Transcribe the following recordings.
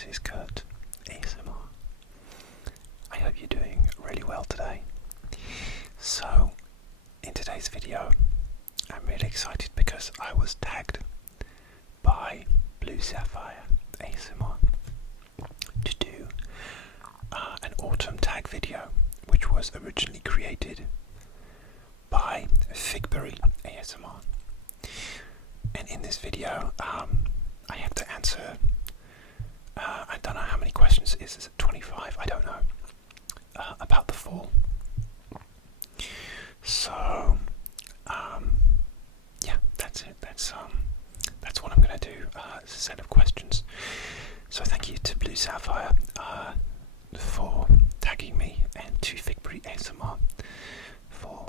this is Kurt ASMR. I hope you're doing really well today. So, in today's video, I'm really excited because I was tagged by Blue Sapphire ASMR to do an autumn tag video, which was originally created by FigburyASMR. And in this video, I have to answer, I don't know how many questions it is it 25? I don't know, about the fall. So, yeah, that's it. That's what I'm going to do. It's a set of questions. So thank you to Blue Sapphire for tagging me, and to FigburyASMR for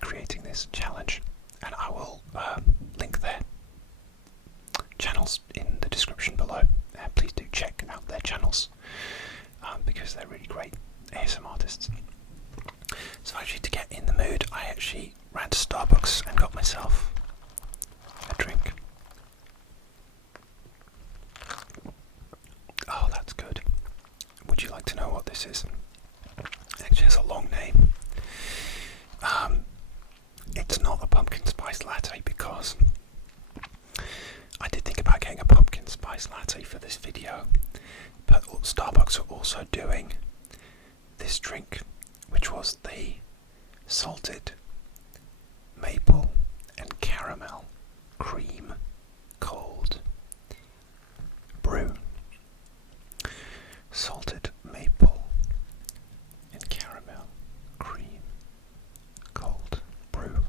creating this challenge. And I will link their channels in the description below. Please do check out their channels because they're really great ASMR artists. So actually, to get in the mood, I actually ran to Starbucks and got myself a drink. Oh, that's good. Would you like to know what this is? Actually, it's a long name. It's not a pumpkin spice latte, because I did think about getting a pumpkin spice latte for this video, but Starbucks are also doing this drink, which was the salted maple and caramel cream cold brew. Salted maple and caramel cream cold brew.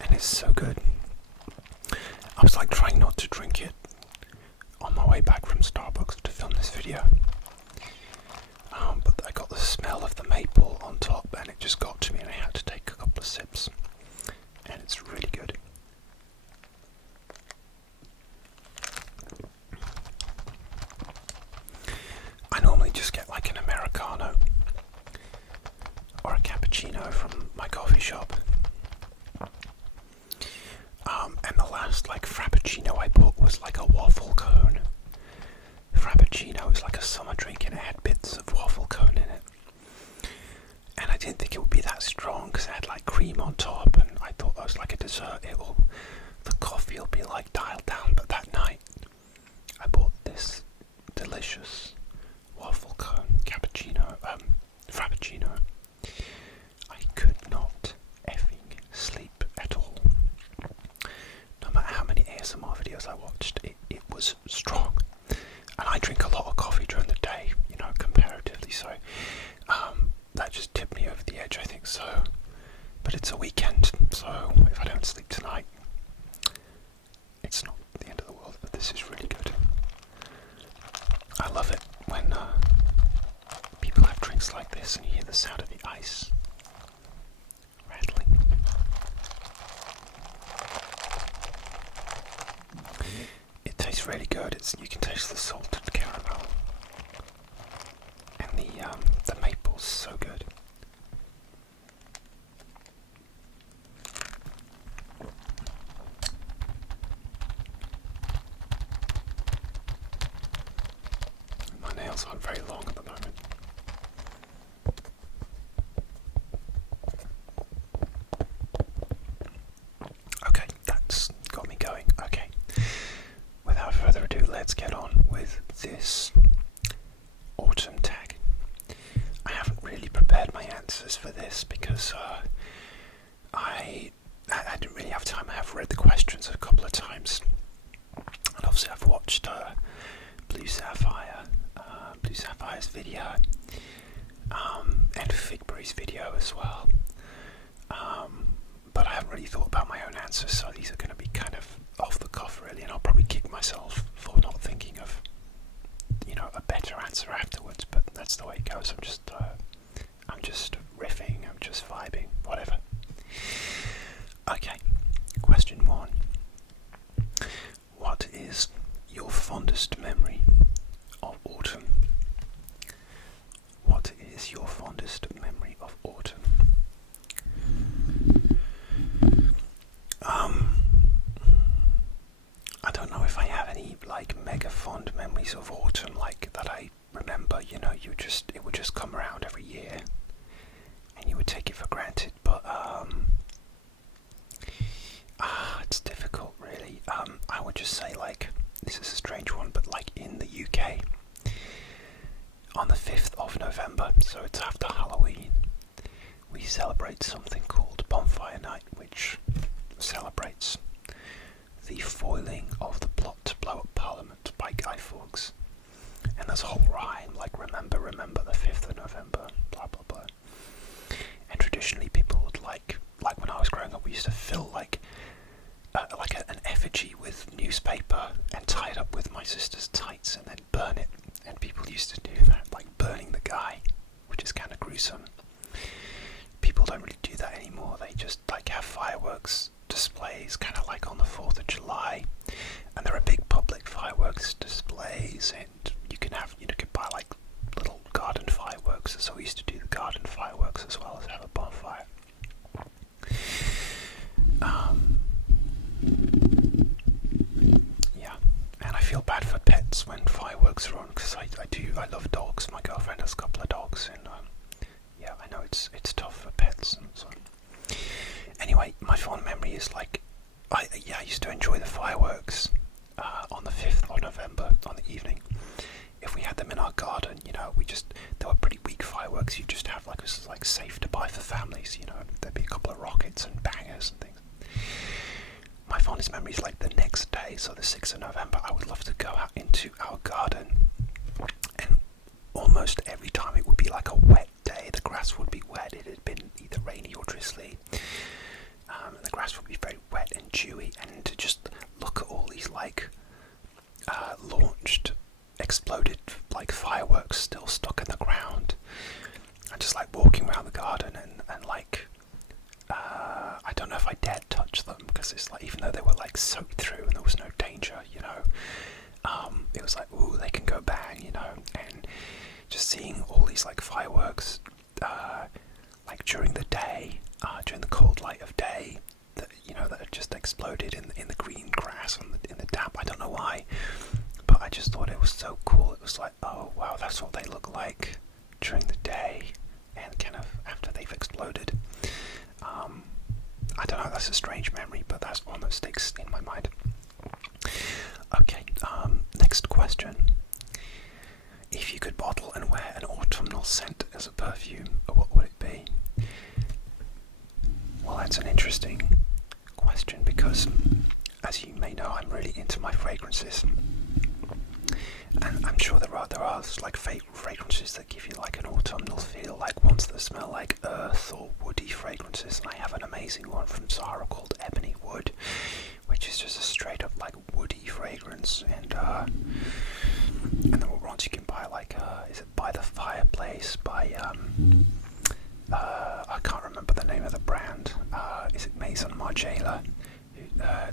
And it's so good. I was like trying not to drink it on my way back from Starbucks to film this video. But I got the smell of the maple on top, and it just got to me, and I had to take a couple of sips. And it's really good. I normally just get like an Americano or a cappuccino from my coffee shop. And the last like frappuccino I bought was like a waffle cone frappuccino. It was like a summer drink, and it had bits of waffle cone in it. And I didn't think it would be that strong because it had like cream on top, and I thought that was like a dessert. The coffee will be like dialed down. But that night, I bought this delicious waffle cone cappuccino, frappuccino. I could not effing sleep at all. No matter how many ASMR videos I watched, it was strong. And I drink a lot of coffee during the day, you know, comparatively, so that just tipped me over the edge, I think so. But it's a weekend, so if I don't sleep tonight, it's not the end of the world. But this is really good. I love it when people have drinks like this and you hear the sound of the ice rattling. It tastes really good. You can taste the salted caramel, and the maple's so good. My nails aren't very long at the moment. Okay, that's got me going. Okay. Without further ado, let's get on with this autumn tag. I haven't really prepared my answers for this because I didn't really have time. I have read the questions a couple of times, and obviously I've watched Blue Sapphire's video, and Figbury's video as well. But I haven't really thought about my own answers, so these are going to be kind of off the cuff really, and I'll probably kick myself for not thinking of, you know, a better answer afterwards. But that's the way it goes. I'm just riffing. I'm just vibing. Whatever. Okay. Question 1. What is your fondest memory of autumn? What is your fondest memory of autumn? I don't know if I have any like mega fond memories of autumn, like that I remember. You know, it would just come around every year, and you would take it for granted. But it's difficult, really. I would just say, like, this is a strange one, but like in the UK, on the 5th of November, so it's after Halloween, we celebrate something called Bonfire Night, which celebrates the foiling of the plot to blow up Parliament by Guy Fawkes. And there's a whole rhyme, like, remember the 5th of November, blah blah blah. And traditionally people would like when I was growing up, we used to fill an effigy with newspaper and tie it up with my sister's tights and then burn it. And people used to do that, like burning the guy, which is kind of gruesome. People don't really do that anymore. They just like have fireworks displays, kind of like on the 4th of July, and there are big public fireworks displays, and you can buy like little garden fireworks. So we used to do the garden fireworks as well as have a bonfire. Yeah, and I feel bad for pets when fireworks are on, because I love dogs. My girlfriend has a couple of dogs, and yeah, I know it's tough for pets and so on. Anyway, my fond memory is like, I used to enjoy the fireworks on the 5th of November on the evening. If we had them in our garden, you know, they were pretty weak fireworks. You just have like, it was like safe to buy for families, you know, there'd be a couple of rockets and bangers and things. My fondest memory is like the next day, so the 6th of November, I would love to go out into our garden, and almost every time it would be like a wet day. The grass would be wet. It had been either rainy or drizzly. The grass would be very wet and dewy, and to just look at all these like launched, exploded like fireworks still stuck in the ground, and just like walking around the garden and like I don't know if I dared touch them, because it's like, even though they were like soaked through and there was no danger, you know, it was like, ooh, they can go bang, you know. And just seeing all these like fireworks like during the day, during the cold light of day, that, you know, that had just exploded in the green grass and in the damp. I don't know why, but I just thought it was so cool. It was like, oh wow, that's what they look like during the day and kind of after they've exploded. I don't know, that's a strange memory, but that's one that sticks in my mind. Okay, next question. If you could bottle and wear an autumnal scent as a perfume, what would it be? Well, that's an interesting question, because as you may know, I'm really into my fragrances, and I'm sure there are like fragrances that give you like an autumnal feel, like ones that smell like earth or woody fragrances. And I have an amazing one from Zara called Ebony Wood, which is just a straight up like woody fragrance. And there were ones you can buy, like is it By the Fireplace by I can't remember the name of the brand. Is it Maison Margiela?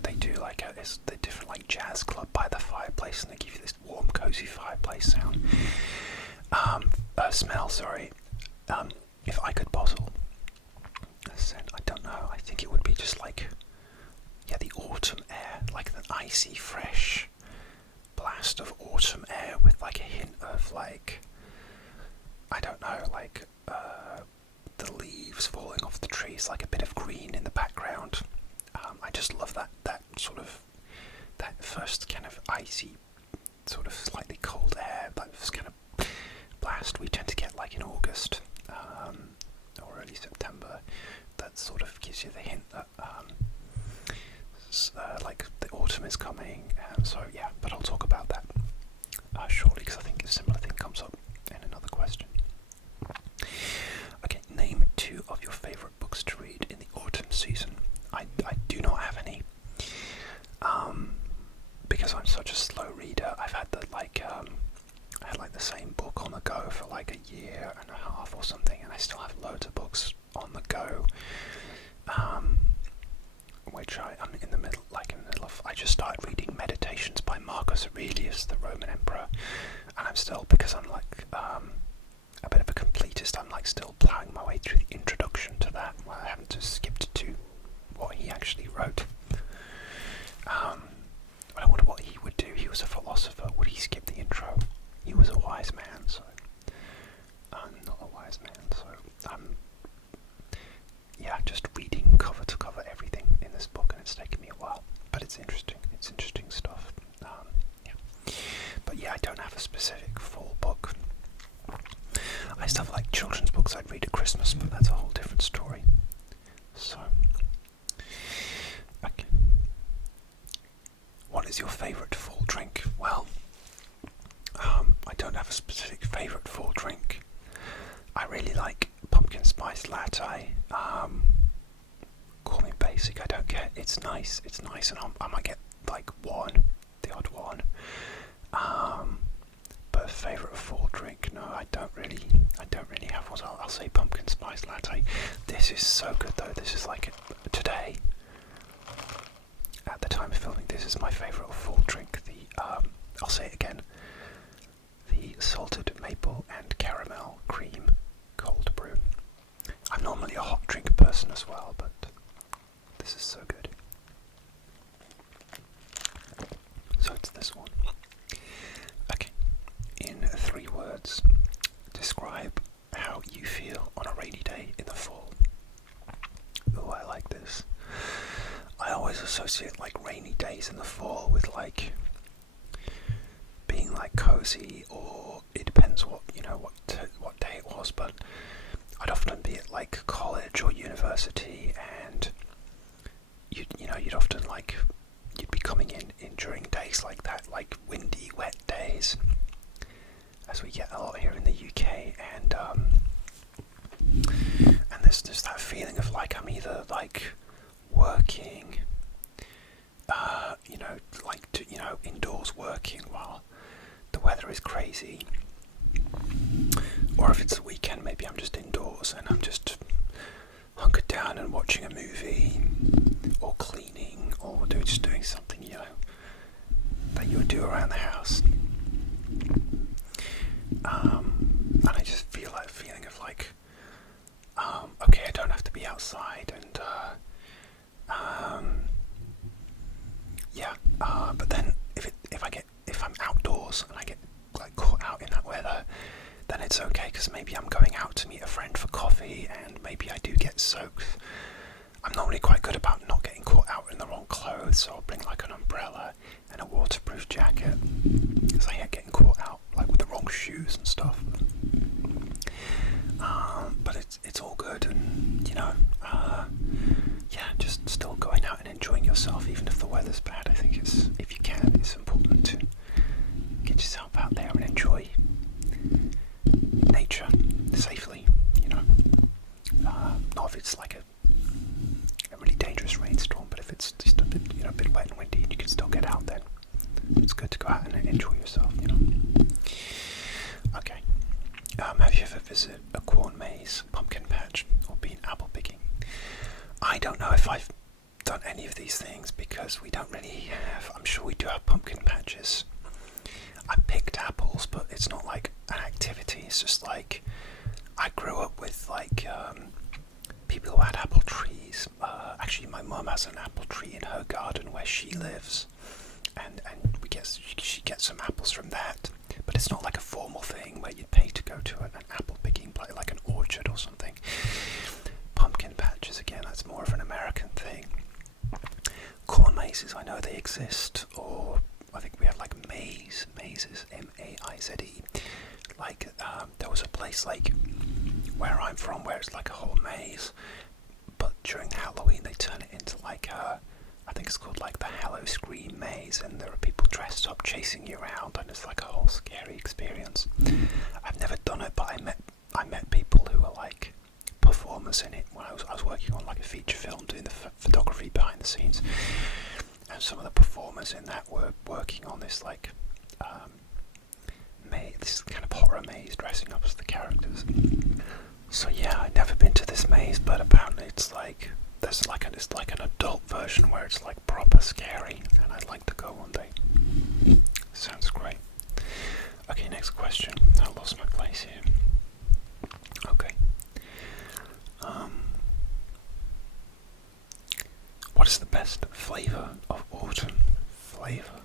They do like the different like jazz club By the Fireplace, and they give you this warm, cozy fireplace sound. Smell, sorry. If I could bottle a scent, I don't know. I think it would be just like, yeah, the autumn air, like an icy, fresh blast of autumn air with like a hint of like, I don't know, like the leaves falling off the trees, like a bit of green in the background. I just love that sort of, that first kind of icy, sort of slightly cold air, that first kind of blast we tend to get like in August or early September. That sort of gives you the hint that like the autumn is coming. So yeah, but I'll talk about that shortly, because I think a similar thing comes up in another question. Okay, name 2 of your favourite books to read in the autumn season. I do not have any, because I'm such a slow reader. I've had I had like the same book on the go for like a year and a half or something, and I still have loads of books on the go, which I'm in the middle of. I just started reading Meditations by Marcus Aurelius, the Roman Emperor, and I'm still, because I'm like a bit of a completist, I'm like still ploughing my way through the introduction to that. Well, I haven't just skipped to what he actually wrote. But I wonder what he would favourite fall drink? Well, I don't have a specific favourite fall drink. I really like pumpkin spice latte. Call me basic, I don't care. It's nice, and I might get like the odd one. But a favourite fall drink? No, I don't really have one. I'll say pumpkin spice latte. This is so good though. This is like today. At the time of filming, this is my favourite fall drink. I'll say it again. The salted maple and caramel cream cold brew. I'm normally a hot drink person as well, but this is so good. So it's this one. Okay. In 3 words, describe how you feel on a rainy day in the fall. Oh, I like this. I always associate like rainy days in the fall with like being like cozy, or it depends what day it was, but I'd often be at like college or university, and you'd often like you'd be coming in during days like that, like windy, wet days, as we get a lot here in the UK, and there's just that feeling of like I'm either like working, indoors working while the weather is crazy, or if it's a weekend, maybe I'm just indoors and I'm just hunkered down and watching a movie, or cleaning, or just doing something, that you would do around the house. And I just feel that feeling of like, okay, I don't have to be outside, and but then if I'm outdoors and I get like caught out in that weather, then it's okay, because maybe I'm going out to meet a friend for coffee, and maybe I do get soaked. I'm normally quite good about not getting caught out in the wrong clothes, so I'll bring like an umbrella and a waterproof jacket, because I hate getting caught out like with the wrong shoes and stuff. But it's all good, and just still going out and enjoying yourself, even if the weather's bad. I think if you can, it's important to get yourself out there and enjoy nature safely. Not if it's like a really dangerous rainstorm, but if it's just a bit wet and windy and you can still get out, then it's good to go out and enjoy yourself. Okay. Have you ever visited a corn maze, pumpkin patch, or been apple picking? I don't know if I've done any of these things, because we don't really have. I'm sure we do have pumpkin patches. I picked apples, but it's not like an activity. It's just like I grew up with like people who had apple trees. Actually, my mum has an apple tree in her garden where she lives, and she gets some apples from that. But it's not like a formal thing where you'd pay to go to an apple picking place, like an orchard or something. Pumpkin patches, again, that's more of an American thing. Corn mazes, I know they exist, or I think we have like mazes, M-A-I-Z-E. Like, there was a place like where I'm from where it's like a whole maze, but during Halloween they turn it into like I think it's called like the Hallow Scream maze, and there are people dressed up chasing you around, and it's like a whole scary experience. I've never done it, but I met people who were like performers in it when I was working on like a feature film, doing the photography behind the scenes, and some of the performers in that were working on this like maze, this kind of horror maze, dressing up as the characters. So yeah, I'd never been to this maze, but apparently it's like it's like an adult version where it's like proper scary, and I'd like to go one day. Sounds great. Okay, next question. I lost my place here. Okay. What is the best flavour of autumn? Flavour.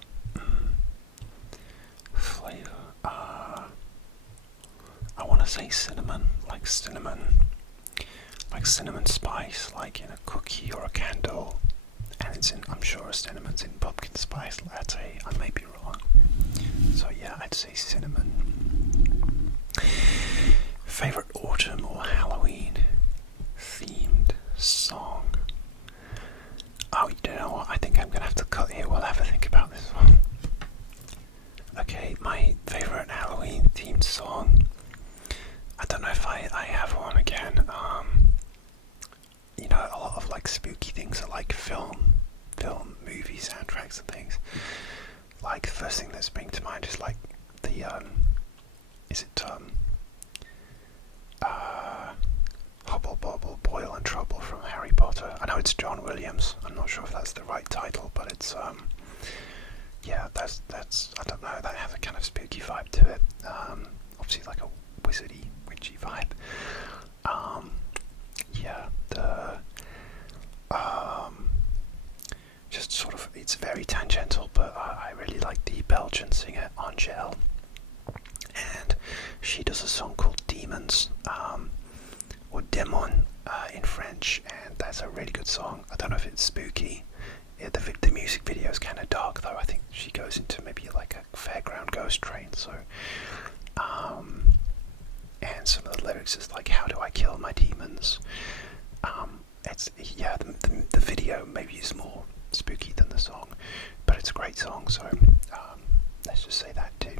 I want to say cinnamon, like cinnamon spice, like in a cookie or a candle, and I'm sure cinnamon's in pumpkin spice latte. I may be wrong. So yeah, I'd say cinnamon. Favorite autumn or Halloween themed song? Oh, you know what? I think I'm gonna have to cut here. We'll have a think about this one. first thing that springs to mind is like the is it Hobble Bobble Boil and Trouble from Harry Potter. I know it's John Williams. I'm not sure if that's the right title, but it's yeah, that's I don't know. That has a kind of spooky vibe to it. Obviously like a wizardy, witchy vibe. Yeah, the just sort of, it's very tangential, but I really like the Belgian singer Angèle, and she does a song called Demons, or Demon in French, and that's a really good song. I don't know if it's spooky. Yeah, the music video is kind of dark though. I think she goes into maybe like a fairground ghost train, so and some of the lyrics is like, how do I kill my demons? It's, yeah, the video maybe is more spooky than the song, but it's a great song, so let's just say that too.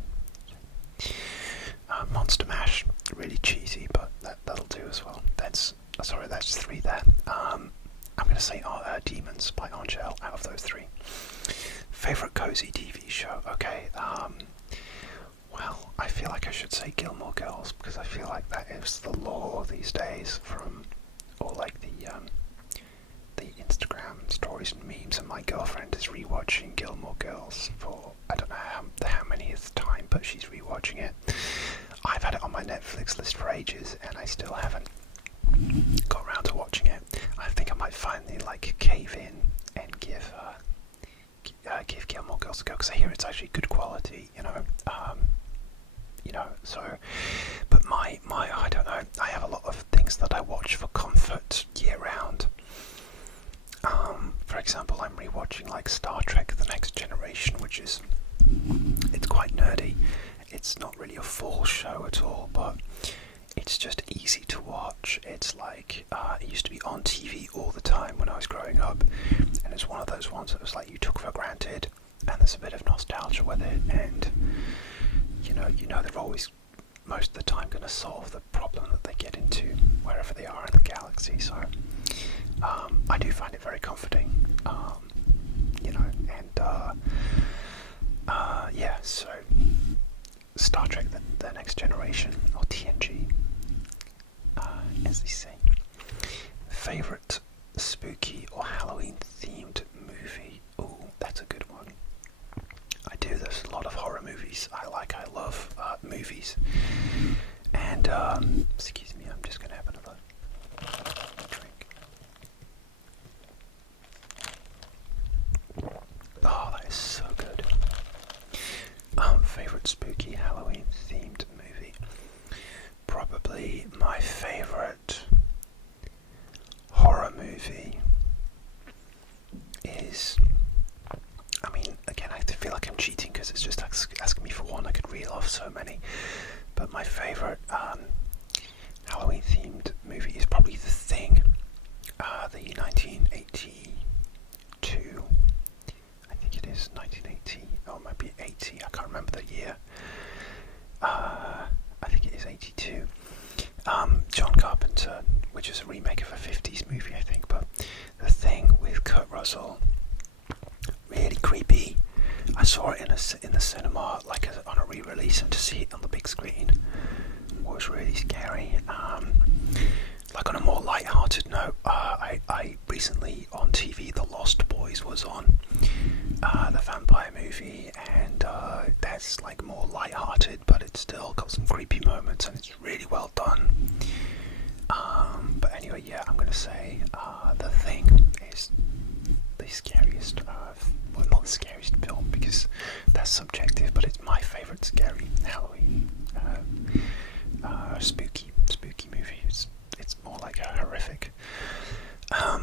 Monster Mash, really cheesy, but that'll do as well. That's three there. I'm going to say Demons by Angèle out of those three. Favourite cozy TV show? Okay, well, I feel like I should say Gilmore Girls, because I feel like that is the law these days from all like the Instagram stories and memes, and my girlfriend is rewatching Gilmore Girls for I don't know how many is the time, but she's rewatching it. I've had it on my Netflix list for ages, and I still haven't got around to watching it. I think I might finally like cave in and give Gilmore Girls a go, because I hear it's actually good quality, you know. So, but my I don't know. I have a lot of things that I watch for comfort year round. For example, I'm rewatching like Star Trek: The Next Generation, which is, it's quite nerdy. It's not really a full show at all, but it's just easy to watch. It's like it used to be on TV all the time when I was growing up, and it's one of those ones that was like you took for granted, and there's a bit of nostalgia with it, and you know they're always most of the time going to solve the problem that they get into wherever they are in the galaxy. So I do find it very comforting, and yeah. So Star Trek: The Next Generation, or TNG, as they say. Favorite spooky or Halloween themed movie? Oh, that's a good one. I do. There's a lot of horror movies I love movies. And excuse me, I'm just gonna have another drink. Oh, that is so good. Favorite spooky Halloween themed movie? Probably my favorite horror movie is, I mean, again, I feel like I'm cheating because it's just asking me for one. I could reel off so many, but my favorite Halloween themed movie is probably The Thing, the 1982, I think it is 1980, or it might be 80, I can't remember the year. I think it is 82. John Carpenter, which is a remake of a 50s movie, I think, but The Thing with Kurt Russell, really creepy. I saw it in the cinema, like on a re-release, and to see it on the big screen was really scary. Like on a more light-hearted note, I recently on TV, The Lost Boys was on, the vampire movie, and that's like more light-hearted, but it's still got some creepy moments, and it's really well done. But anyway, yeah, I'm gonna say The Thing is the scariest, well, not the scariest film because that's subjective, but it's my favourite scary Halloween spooky movie. It's more like a horrific. I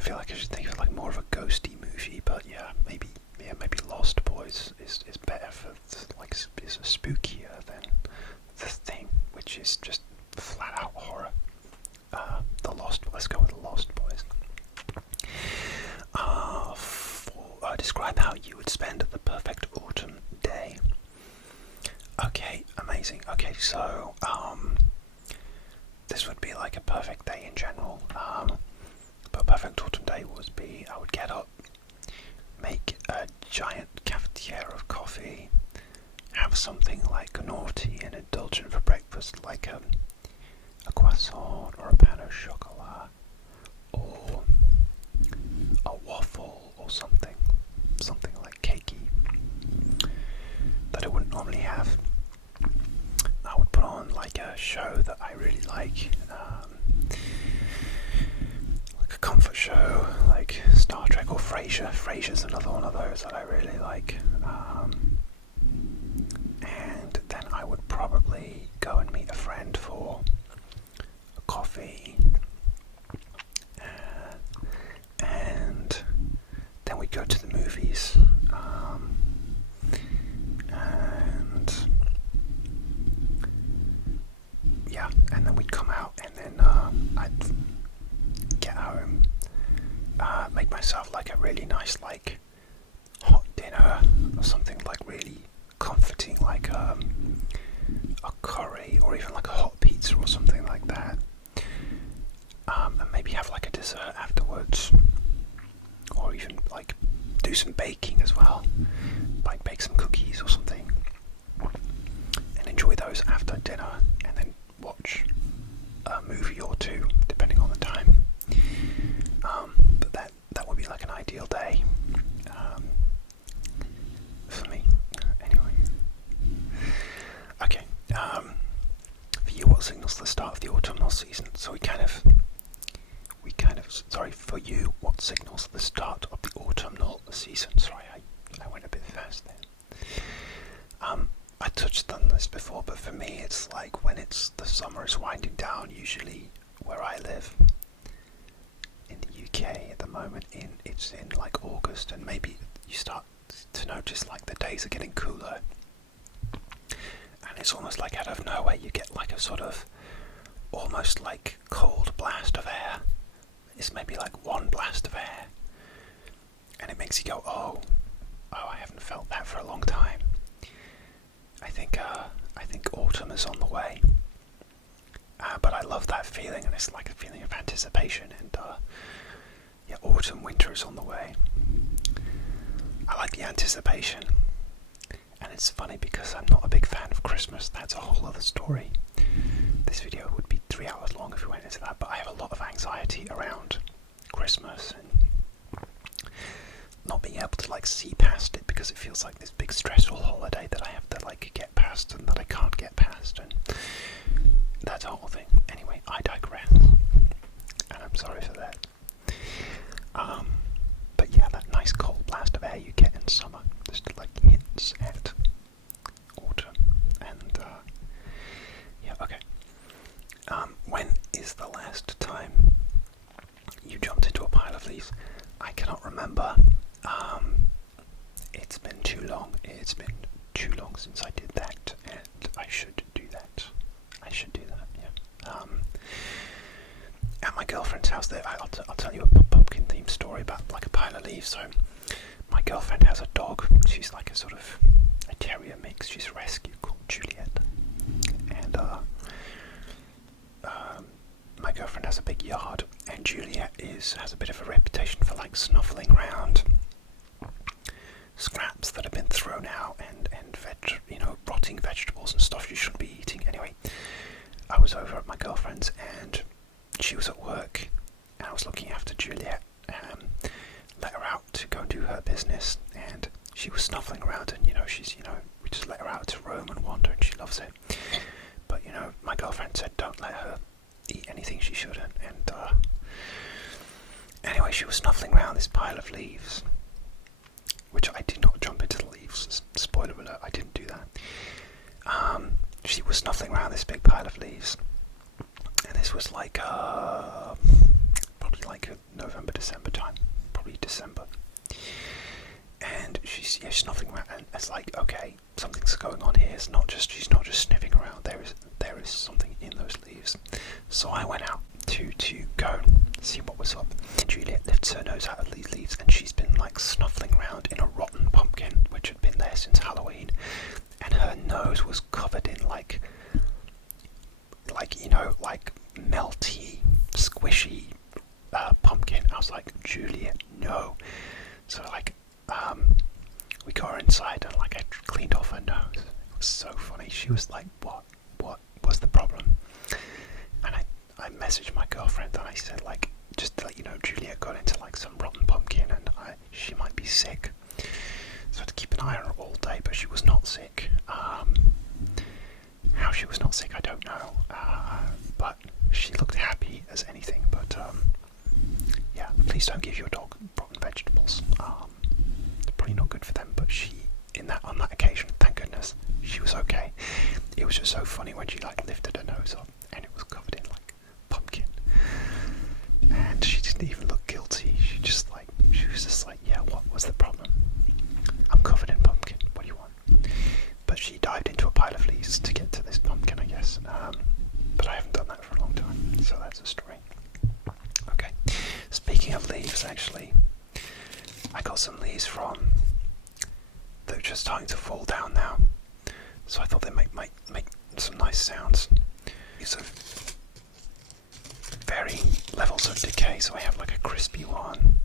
feel like I should think of like more of a ghosty movie, but yeah, maybe Lost Boys is better for like is spookier than The Thing, which is just flat out horror. Let's go with The Lost Boys. Describe how you would spend the perfect autumn day. Okay, amazing. Okay, so this would be like a perfect day in general. But perfect autumn day would be I would get up, make a giant cafetiere of coffee, have something like naughty and indulgent for breakfast, like a croissant or a pain au chocolat, or a waffle or something like cakey that I wouldn't normally have. I would put on like a show that I really like a comfort show like Star Trek or Frasier. Frasier's another one of those that I really like. And then I would probably go and meet a friend for a coffee, and then we'd go to the movies, and then we'd come out, and then I'd get home, make myself like a really nice like hot dinner or something like really comforting, like a curry or even like a hot pizza or something like that, and maybe have like a dessert afterwards, or even like do some baking as well, like bake some cookies or something, and enjoy those after dinner, and then watch a movie or two depending on the time. But that would be like an ideal day for me. Anyway, okay. For you, what signals the start of the autumnal season? So we kind of. Sorry, for you, what signals the start of the autumnal season? Sorry, I went a bit fast there. I touched on this before, but for me, it's like when the summer is winding down. Usually, where I live in the UK at the moment, it's in like August, and maybe you start to notice like the days are getting cooler, and it's almost like out of nowhere you get like a sort of almost like cold blast of air. It's maybe like one blast of air, and it makes you go, oh, I haven't felt that for a long time. I think autumn is on the way, but I love that feeling, and it's like a feeling of anticipation. And autumn, winter is on the way. I like the anticipation, and it's funny because I'm not a big fan of Christmas. That's a whole other story. This video would be 3 hours long if we went into that, but I have a lot of anxiety around Christmas and not being able to like see past it, because it feels like this big stressful holiday that I have to like get past and that I can't get past, and that's a whole thing. Anyway, I digress, and I'm sorry for that. But yeah, that nice cold blast of air you get in summer just like hints at autumn, and okay. When is the last time you jumped into a pile of leaves? I cannot remember. It's been too long. It's been too long since I did that, and I should do that. Yeah. At my girlfriend's house, I'll tell you a pumpkin-themed story about like a pile of leaves. So, my girlfriend has a dog. She's like a sort of a terrier mix. She's a rescue called Juliet, and my girlfriend has a big yard, and Juliet has a bit of a reputation for like snuffling around scraps that have been thrown out and rotting vegetables and stuff you shouldn't be eating. Anyway, I was over at my girlfriend's, and she was at work, and I was looking after Juliet, let her out to go and do her business, and she was snuffling around, and we just let her out to roam and wander, and she loves it. But my girlfriend said don't let her eat anything she shouldn't, and anyway, she was snuffling around this pile of leaves, which I did not jump into the leaves. Spoiler alert, I didn't do that. She was snuffling around this big pile of leaves, and this was like probably like November, December time, probably December. And she's snuffling around, and it's like, okay, something's going on here. She's not just sniffing around. There is something in those leaves. So I went out to go see what was up. Juliet lifts her nose out of these leaves, and she's been like snuffling around in a rotten pumpkin which had been there since Halloween, and her nose was covered in like melty, squishy pumpkin. I was like, Juliet, no. So we go got her inside and like I cleaned off her nose. It was so funny. She was like, what was the problem? And I messaged my girlfriend and I said, like, just to let you know, Juliet got into like some rotten pumpkin and she might be sick. So I had to keep an eye on her all day, but she was not sick. How she was not sick, I don't know. But she looked happy as anything. But yeah, please don't give your dog rotten vegetables. They're probably not good for them. But on that occasion, thank goodness, she was okay. It was just so funny when she like lifted her nose up and it was covered in like pumpkin, and she didn't even look guilty. She was just like, yeah, what was the problem? I'm covered in pumpkin. What do you want? But she dived into a pile of leaves to get to this pumpkin, I guess. But I haven't done that for a long time, so that's a story. Okay. Speaking of leaves, actually, I got some leaves they're just starting to fall down now. So I thought they might make some nice sounds. These are varying levels of decay. So I have like a crispy one,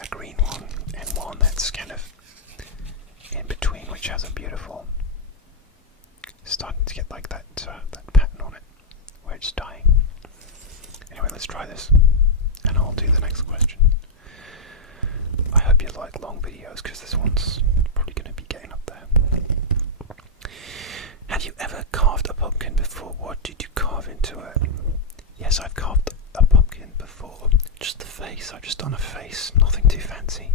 a green one, and one that's kind of in between, which has a beautiful, starting to get like that pattern on it, where it's dying. Anyway, let's try this, and I'll do the next question. I hope you like long videos, because this one's probably going to be getting up there. Have you ever carved a pumpkin before? What did you carve into it? Yes, I've carved a pumpkin before. Just the face. I've just done a face. Nothing too fancy.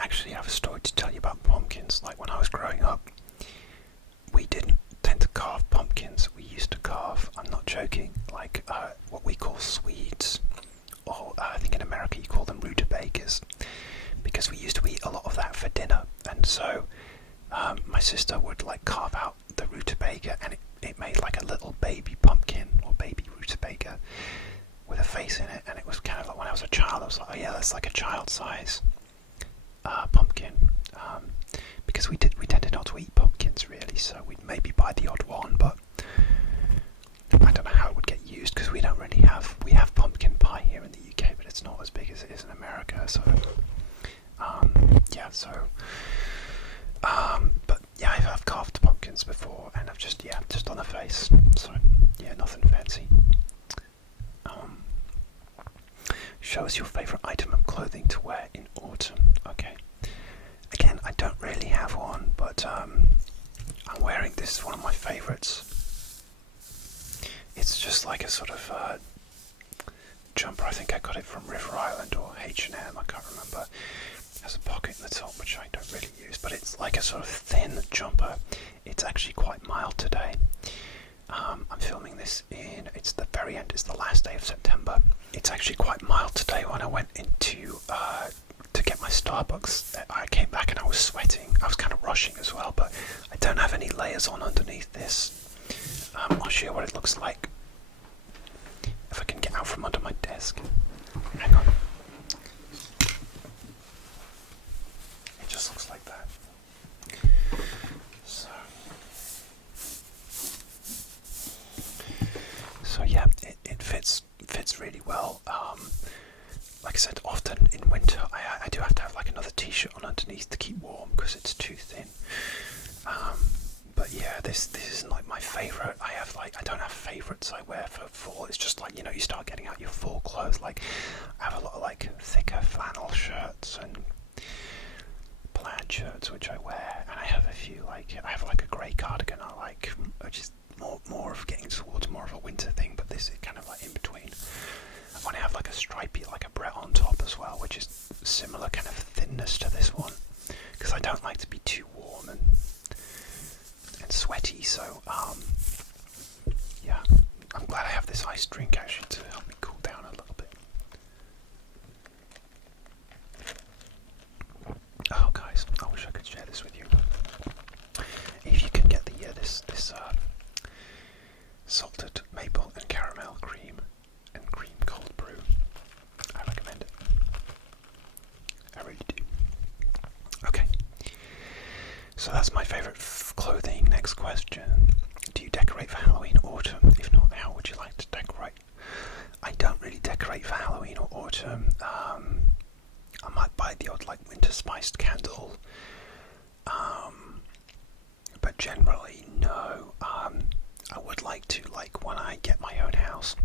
Actually, I have a story to tell you about pumpkins. Like when I was growing up, we didn't tend to carve pumpkins. We used to carve, I'm not joking, like what we call Swedes. Or I think in America you call them rutabagas. Because we used to eat a lot of that for dinner. And so my sister would like carve out the rutabaga, and it made like a little baby pumpkin or baby rutabaga with a face in it. And it was kind of like, when I was a child, I was like, oh yeah, that's like a child size pumpkin. Because we tended not to eat pumpkins really, so we'd maybe buy the odd one, but I don't know how it would get used, because we have pumpkin pie here in the UK, but it's not as big as it is in America. So but yeah, I've carved pumpkins before, and I've just done a face. So yeah, nothing fancy. Show us your favourite item of clothing to wear in autumn. Okay. Again, I don't really have one, but I'm wearing this, one of my favourites. It's just like a sort of jumper. I think I got it from River Island or H&M, I can't remember. It has a pocket in the top, which I don't really use, but it's like a sort of thin jumper. It's actually quite mild today. I'm filming this it's the very end, it's the last day of September. It's actually quite mild today. When I went into to get my Starbucks, I came back and I was sweating. I was kind of rushing as well, but I don't have any layers on underneath this. I'll show you what it looks like if I can get out from under my desk. Hang on. It just looks like that. So yeah, it fits really well. Like I said, often in winter I do have to have like another t-shirt on underneath to keep warm because it's too thin. But yeah, this isn't like my favourite. I don't have favourites I wear for fall. It's just like, you start getting out your fall clothes. Like I have a lot of like thicker flannel shirts and plaid shirts which I wear, and I have a few I have like a grey cardigan I like, which is more of getting towards more of a winter thing, but this is kind of like in between. I have like a stripy, like a Brett on top as well, which is similar kind of thinness to this one, because I don't like to be too warm and sweaty. So yeah, I'm glad I have this iced drink actually to help me cool down a little bit. Oh guys, I wish I could share this with you. If you can get this salted maple and caramel cream and cream cold brew, I recommend it. I really do. Okay, so that's my favourite clothing. Next question: do you decorate for Halloween or autumn? If not, how would you like to decorate? I don't really decorate for Halloween or autumn. I might buy the odd like winter spiced candle, but generally no. I would like to, like when I get my own house,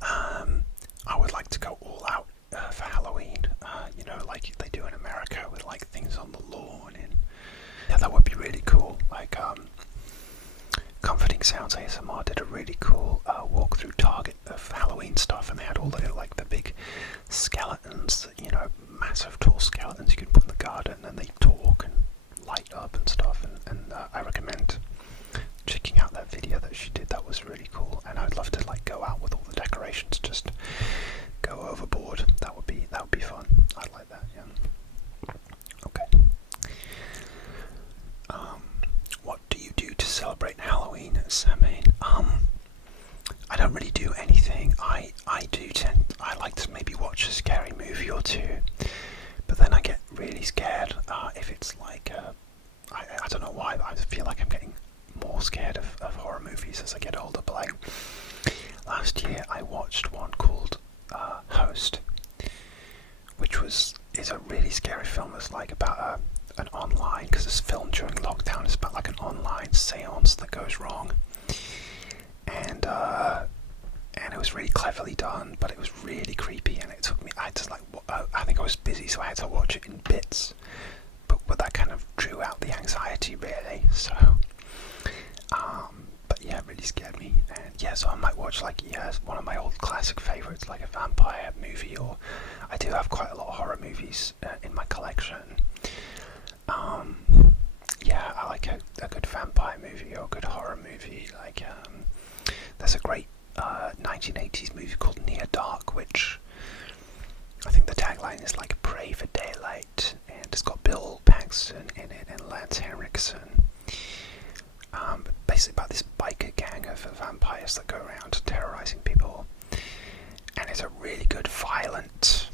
I would like to go all out for Halloween. You know, like they do in America with like things on the lawn, and yeah, that would be really cool. Like Comforting Sounds ASMR did a really cool walk through Target of Halloween stuff, and they had all the like the big skeletons, you know, massive tall skeletons you can put in the garden, and they talk and light up and stuff. And I recommend checking out that video that she did. That was really cool, and I'd love to like go out with all the decorations, just go overboard. That would be fun. I'd like that. Yeah. Okay. What do you do to celebrate Halloween, Samhain? I don't really do anything. I like to maybe watch a scary movie or two, but then I get really scared if it's like I don't know why, but I feel like I'm getting more scared of horror movies as I get older. But like last year I watched one called Host, which is a really scary film. It's like about an online, because it's filmed during lockdown, it's about like an online seance that goes wrong, and it was really cleverly done, but it was really creepy, and it took me, I think I was busy, so I had to watch it in bits, but that kind of drew out the anxiety really. So but yeah, it really scared me. And yeah, so I might watch like, yeah, one of my old classic favourites, like a vampire movie, or I do have quite a lot of horror movies in my collection. Yeah, I like a good vampire movie or a good horror movie. Like there's a great 1980s movie called Near Dark, which I think the tagline is like "Pray for Daylight," and it's got Bill Paxton in it and Lance Henriksen. Basically about this biker gang of vampires that go around terrorizing people, and it's a really good violent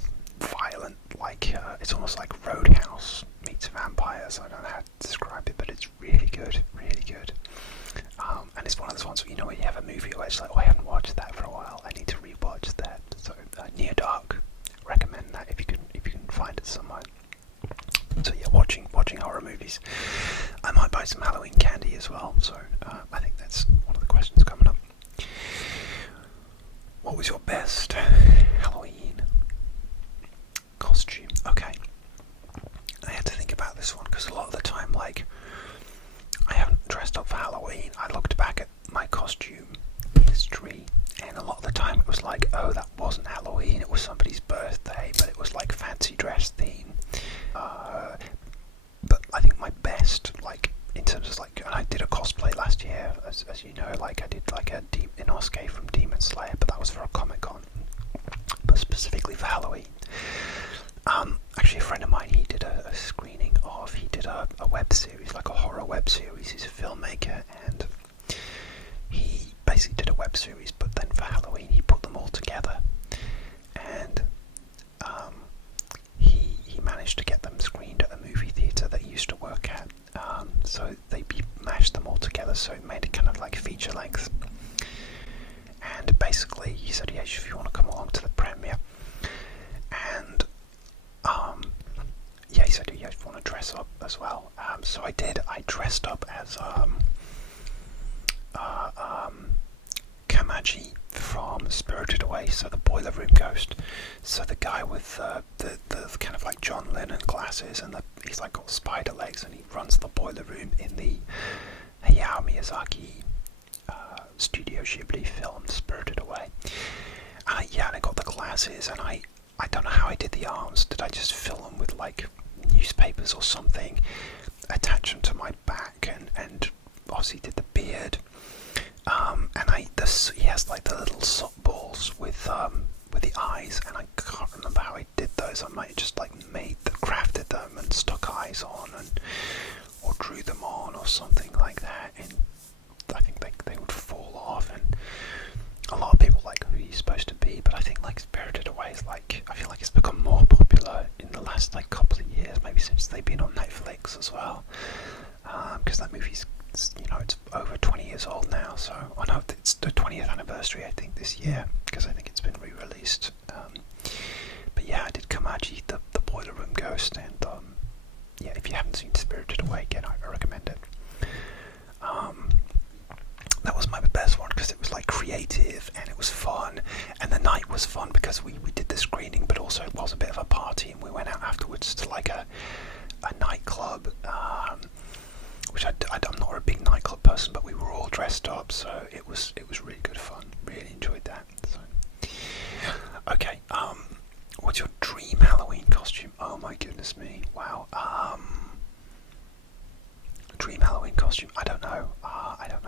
like it's almost like Roadhouse meets vampires. I don't know how to describe it, but it's really good. And it's one of those ones where, you know, when you have a movie where it's like, oh, I haven't watched that for a while, I need to rewatch that. So Near Dark, recommend that if you can find it somewhere. So yeah, watching horror movies. I might buy some Halloween candy as well, so I think that's one of the questions coming up. What was your best Halloween costume? Okay, I had to think about this one, because a lot of the time, like, I haven't dressed up for Halloween. I looked back at my costume history, and a lot of the time it was like, oh, that wasn't Halloween, it was somebody's birthday, but it was like fancy dress theme. But I think my best, like, in terms of like, and I did a cosplay last year, as you know, like I did like a Inosuke from Demon Slayer, but that was for a Comic-Con. But specifically for Halloween, actually a friend of mine, he did a screening of, he did a web series, like a horror web series. He's a filmmaker, and he basically did a web series, but then for Halloween he put them all together, and he managed to get them screened at a movie theatre that he used to work at. So they mashed them all together, so it made it kind of like feature length. And basically he said, yeah, if you want to come along to the premiere. And yeah, he said, yeah, if you want to dress up as well. So I did. I dressed up as Kamaji from Spirited Away, so the boiler room ghost. So the guy with the kind of like John Lennon glasses, and he's like got spider legs, and he runs the boiler room in the Hayao Miyazaki Studio Ghibli film Spirited Away. Yeah, and I got the glasses, and I don't know how I did the arms. Did I just fill them with like newspapers or something, attach them to my back, and obviously did the beard. And he has like the little sock balls with the eyes, and I can't remember how I did those. I might have just like crafted them and stuck eyes on, or drew them on or something like that. And I think they would fall off. And a lot of people like who he's supposed to be, but I think like Spirited Away is like, I feel like it's become more popular in the last like couple of years, maybe since they've been on Netflix as well. Because that movie's, you know, it's over 20 years old now, so I know it's the 20th anniversary, I think, this year, because I think it's been re-released. But yeah, I did Kamaji, the Boiler Room Ghost, and yeah, if you haven't seen Spirited Away, again, I recommend it. That was my best one because it was like creative and it was fun, and the night was fun because we did the screening, but also it was a bit of a party, and we went out afterwards to like a nightclub, which I'm not a big nightclub person, but we were all dressed up, so it was really good fun. Really enjoyed that. So. Okay, what's your dream Halloween costume? Oh my goodness me, wow. Dream Halloween costume? I don't know. I don't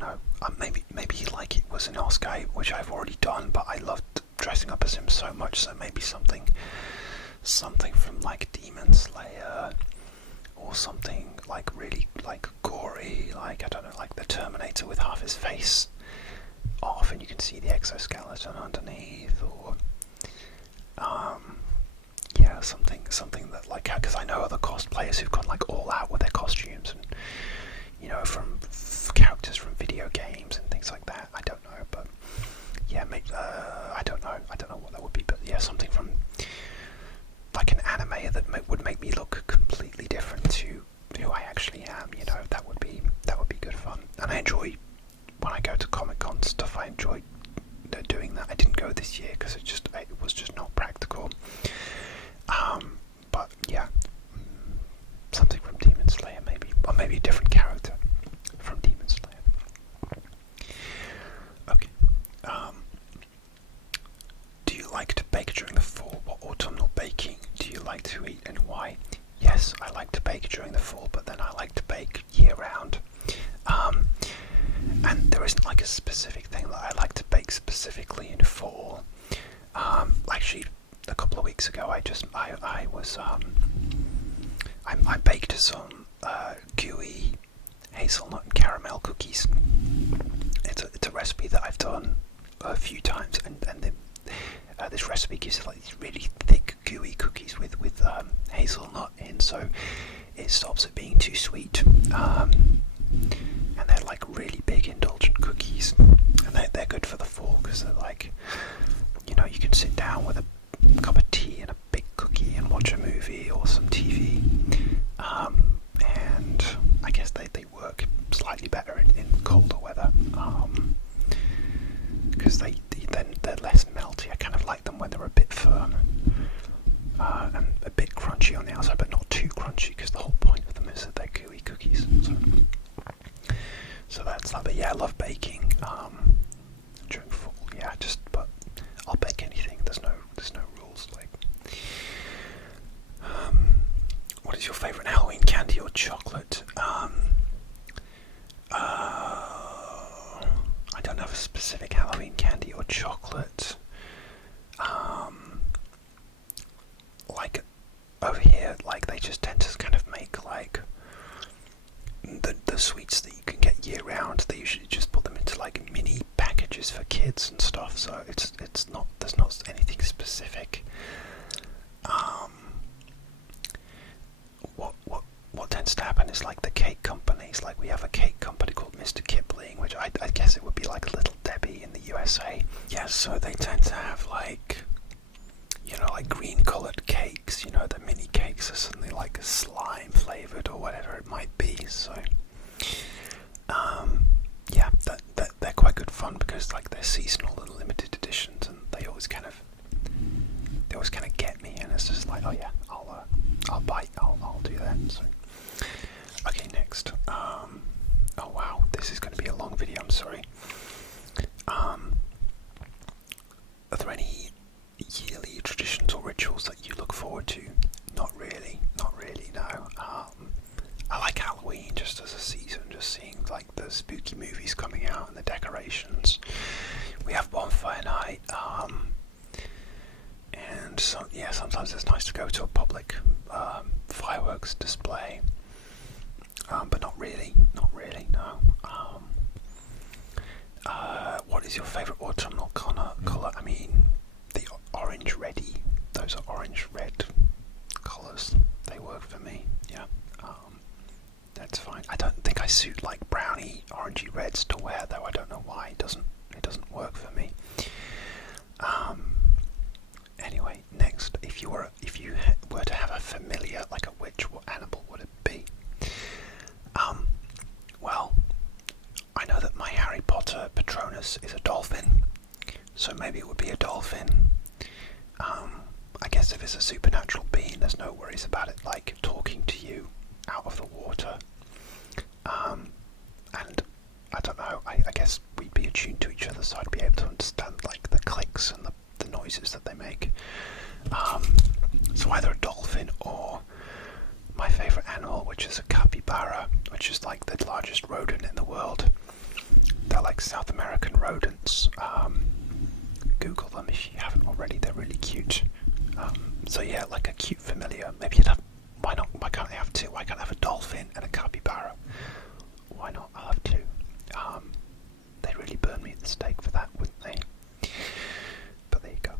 know. Maybe like it was an Oscar, which I've already done, but I loved dressing up as him so much. So maybe something from like Demon Slayer, or something like really like gory, like I don't know, like the Terminator with half his face off, and you can see the exoskeleton underneath, or yeah, something that like, because I know other cosplayers who've gone like all out with their costumes, and you know, from characters from video games and things like that. I don't know, but yeah, maybe I don't know what that would be, but yeah, something from like an anime that would make me look completely different to who I actually am. You know, that would be good fun, and I enjoy when I go to Comic-Con stuff. I enjoy doing that. I didn't go this year because it was just not practical. But yeah, something from Demon Slayer maybe, or maybe a different character from Demon Slayer. Okay. Do you like to bake during the fall? What autumnal baking do you like to eat, and why? Yes, I like to bake during the fall, but then I like to bake year round. And there isn't like a specific thing that I like to bake specifically in fall. Actually, a couple of weeks ago, I baked some gooey hazelnut and caramel cookies. It's a recipe that I've done a few times, and this recipe gives like these really thick gooey cookies with hazelnut in, so it stops it being too sweet. And they're like really big indulgent cookies, and they're good for the fall because they're like, you know, you can sit down with a cup of tea and a big cookie and watch a movie or some TV, and I guess they work slightly better in colder weather, because they're less melty. I kind of like them when they're a bit firm and a bit crunchy on the outside, but not too crunchy, because the whole point of them is that they're gooey cookies. So that's that. But yeah, I love baking during fall. Yeah, but I'll bake anything. There's no rules. Like, what is your favourite Halloween candy or chocolate? I don't have a specific Halloween candy or chocolate. Like over here, like they just tend to kind of make like the sweets that you can get year round. They usually just put them into like mini packages for kids and stuff. So there's not anything specific. What tends to happen is like the cake companies. Like we have a cake company called Mr. Kipling, which I guess it would be like Little Debbie in the USA. Yeah, so they tend to have like, you know, like green coloured cakes. You know, the mini cakes are suddenly like slime flavoured or whatever it might be. So yeah, they're quite good fun because like they're seasonal and limited editions, and they always kind of get me, and it's just like, oh yeah, I'll bite, I'll do that. So okay, next. Oh wow, this is going to be a long video. I'm sorry. Are there any yearly traditions or rituals that you look forward to? Not really, no. I like Halloween just as a season, just seeing like the spooky movies coming out and the decorations. We have bonfire night, and sometimes it's nice to go to a public fireworks display, but not really, no. What is your favourite autumnal colour? I mean, the orange reddy, those are orange red colours, they work for me, yeah. That's fine. I don't think I suit like browny orangey reds to wear though. I don't know why. It doesn't work for me. were to have a familiar like a witch, what animal would it be? Well, I know that my Harry Potter Patronus is a dolphin, so maybe it would be a dolphin. I guess if it's a supernatural being, there's no worries about it, like talking to you out of the water. And I don't know, I guess we'd be attuned to each other, so I'd be able to understand like the clicks and the noises that they make. So either a dolphin or my favourite animal, which is a capybara, which is like the largest rodent in the world. They're like South American rodents. Google them if you haven't already, they're really cute. So yeah, like a cute familiar. Maybe you'd have, why not? Why can't I have two? Why can't I have a dolphin and a capybara? Why not? I'll have two. They'd really burn me at the stake for that, wouldn't they? But there you go.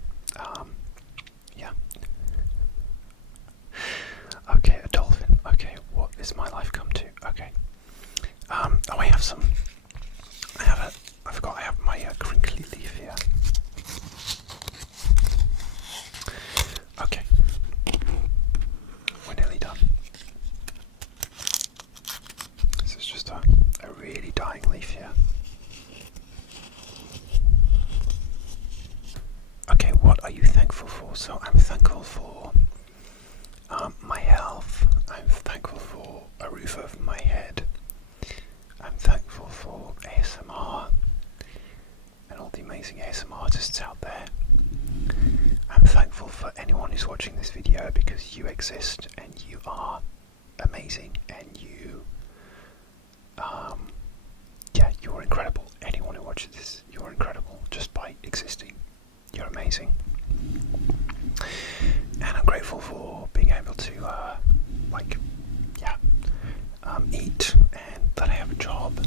Yeah. Okay, a dolphin. Okay, what is my life come to? Okay. Oh, I forgot I have my crinkly leaf here. Okay. We're nearly done. This is just a really dying leaf here. Okay, what are you thankful for? So I'm thankful for my health. I'm thankful for a roof over my head. I'm thankful for ASMR and all the amazing ASMR artists out there. I'm thankful for anyone who's watching this video because you exist and you are amazing and you're incredible. Anyone who watches this, you're incredible just by existing. You're amazing. And I'm grateful for being able to eat and that I have a job.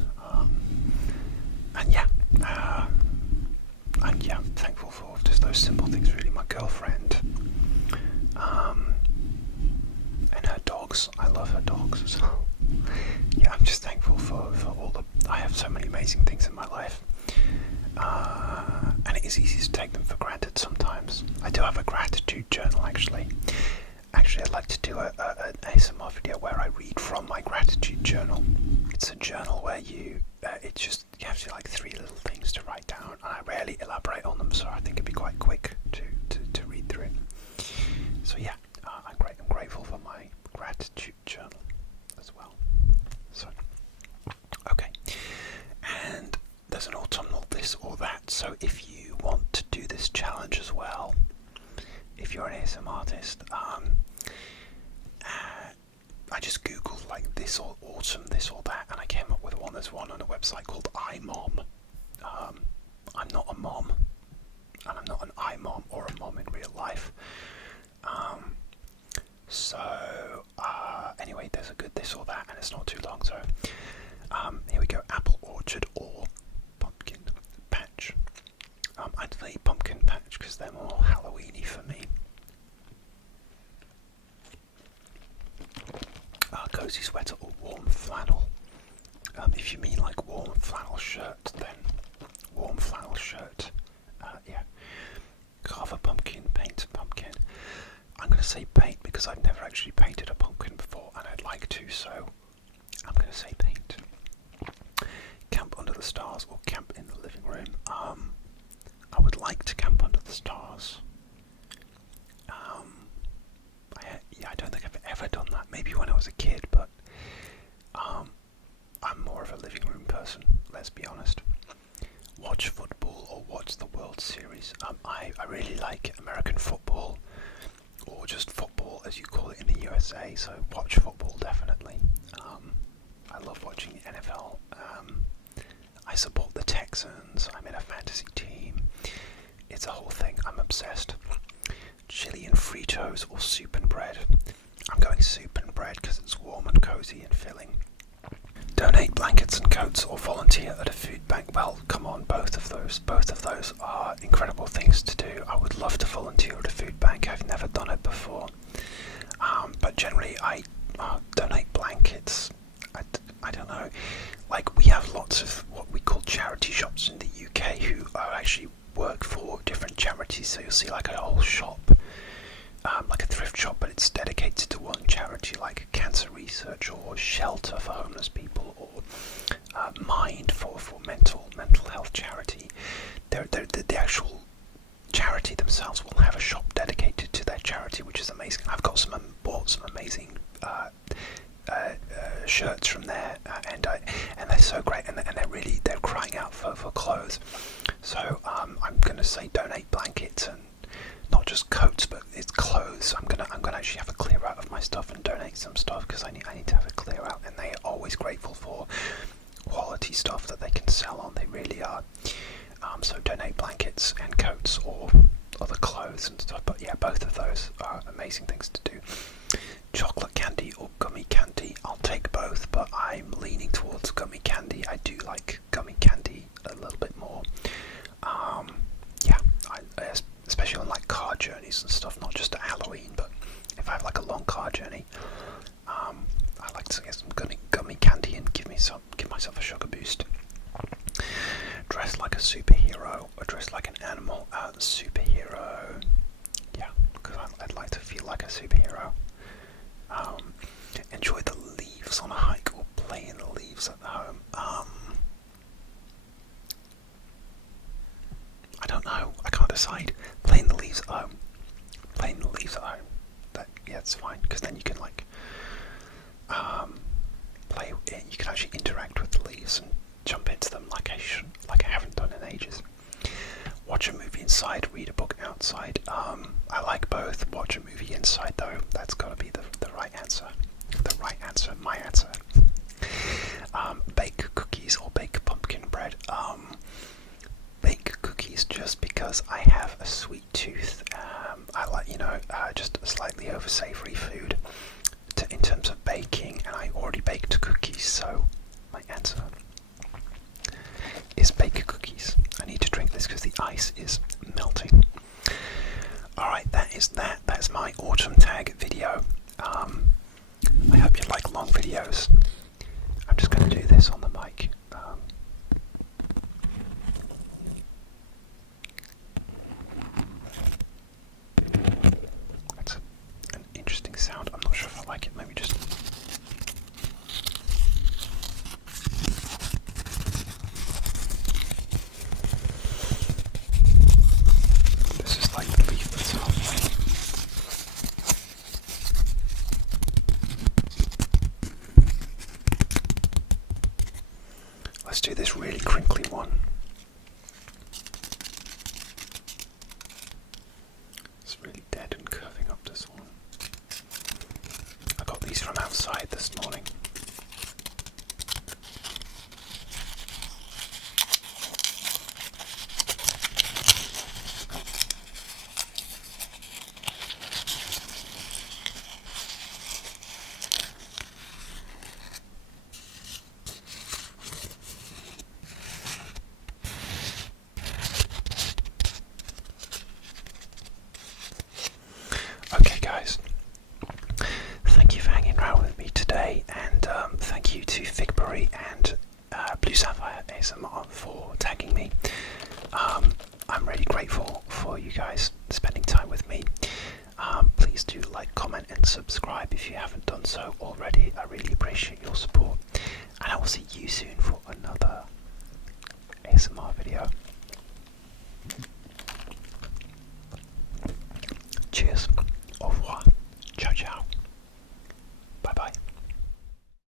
I'm thankful for just those simple things really. My girlfriend and her dogs. I love her dogs as well. Yeah, I'm just thankful for all I have so many amazing things in my life. And it is easy to take them for granted sometimes. I do have a gratitude journal actually. I'd like to do an ASMR video where I read from my gratitude journal. It's a journal where you have to like 3 little things to write down, and I rarely elaborate on them, so I think it'd be quite quick to read through. So yeah, I'm grateful for my gratitude journal as well. So, okay, and there's an autumnal this or that, so if you want to do this challenge as well, if you're an ASMR artist, I just googled like this or autumn this or that, and I came up with one. There's one on a website called iMom. I'm not a mom, and I'm not an iMom or a mom in real life. Anyway, there's a good this or that, and it's not too long. So here we go: apple orchard or pumpkin patch. I'd say pumpkin patch because they're more Halloweeny for me. Cozy sweater or warm flannel. If you mean like warm flannel shirt, then warm flannel shirt. Yeah. Carve a pumpkin, paint a pumpkin. I'm going to say paint because I've never actually painted a pumpkin before and I'd like to, so I'm going to say paint. Camp under the stars or camp in the living room. I would like to camp under the stars. I don't think I've ever done that. Maybe when I was a kid, but I'm more of a living room person, let's be honest. Watch football or watch the World Series. I really like American football, or just football as you call it in the USA, so watch football definitely. I love watching the NFL. I support the Texans. I'm in a fantasy team. It's a whole thing. I'm obsessed. Chili and Fritos or soup and bread. I'm going soup and bread because it's warm and cozy and filling. Donate blankets and coats or volunteer at a food bank. Well, come on, both of those are incredible things to do. I would love to volunteer at a food bank. I've never done it before. But generally I donate blankets. I don't know. Like, we have lots of what we call charity shops in the UK who are actually work for different charities, so you'll see like a whole shop like a thrift shop, but it's dedicated to one charity, like cancer research or shelter for homeless people, or Mind for mental health charity. The actual charity themselves will have a shop dedicated to their charity, which is amazing. I've got bought some amazing shirts from there, and they're so great, and they're crying out for clothes. So I'm gonna say donate blankets, and not just coats, but it's clothes. I'm gonna actually have a clear out of my stuff and donate some stuff, because I need to have a clear out, and they are always grateful for quality stuff that they can sell on. They really are. So donate blankets and coats or other clothes and stuff. But yeah, both of those are amazing things to do. Chocolate candy or gummy candy, I'll take both, but I'm leaning towards gummy candy. I do like gummy candy a little bit more. Yeah, especially on like car journeys and stuff, not just at Halloween, but if I have like a long car journey, I like to get some gummy candy and give myself a sugar boost. Dress like a superhero or dress like an animal. Superhero, yeah, because I'd like to feel like a superhero. Enjoy the leaves on a hike or play in the leaves at home. I don't know. I can't decide. Play in the leaves at home. Play in the leaves at home. Yeah, it's fine, because then you can like play. You can actually interact with the leaves and jump into them like I haven't done in ages. Watch a movie inside, read a book outside. I like both. Watch a movie inside though. That's got to be the right answer. The right answer. My answer. Bake cookies or bake pumpkin bread. Bake cookies just because I have a sweet tooth. I like just a slightly over savoury food in terms of baking, and I already baked cookies, so my answer is bake cookies. I need to drink this because the ice is melting. Alright, that's my autumn tag video. I hope you like long videos. I'm just going to do this on the mic. That's an interesting sound. I'm not sure if I like it. Maybe just... This is like the leaf that's halfway. Let's do this really crinkly one. It's really dead and curving up, this one. I got these from outside this morning. Okay guys, thank you for hanging around with me today, and thank you to Figbury and FigburyASMR for tagging me. I'm really grateful for you guys spending time with me. Please do like, comment and subscribe if you haven't done so already. I really appreciate your support, and I will see you soon for